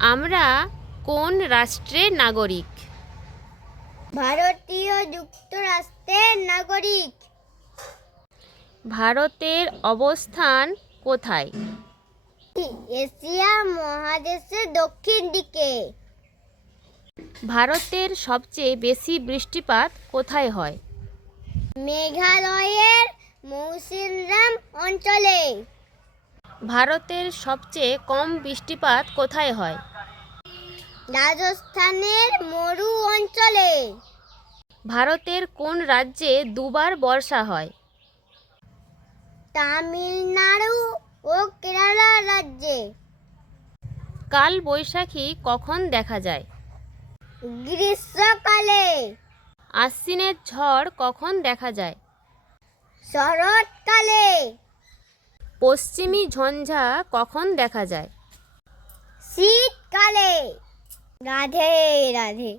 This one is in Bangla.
আমরা কোন রাষ্ট্রের নাগরিক? ভারতীয় যুক্তরাষ্ট্রের নাগরিক। ভারতের অবস্থান কোথায়? এশিয়া মহাদেশের দক্ষিণ দিকে। ভারতের সবচেয়ে বেশি বৃষ্টিপাত কোথায় হয়? মেঘালয়ের মৌসিনরাম অঞ্চলে। ভারতের সবচেয়ে কম বৃষ্টিপাত কোথায় হয়? রাজস্থানের মরু অঞ্চলে। ভারতের কোন রাজ্যে দুবার বর্ষা হয়? তামিলনাড়ু ও কেরালা রাজ্যে। কাল বৈশাখী কখন দেখা যায়? গ্রীষ্মকালে। আশ্বিনের ঝড় কখন দেখা যায়? শরৎকালে। পশ্চিমী ঝঞ্ঝা কখন দেখা যায়? শীতকালে। রাধে রাধে।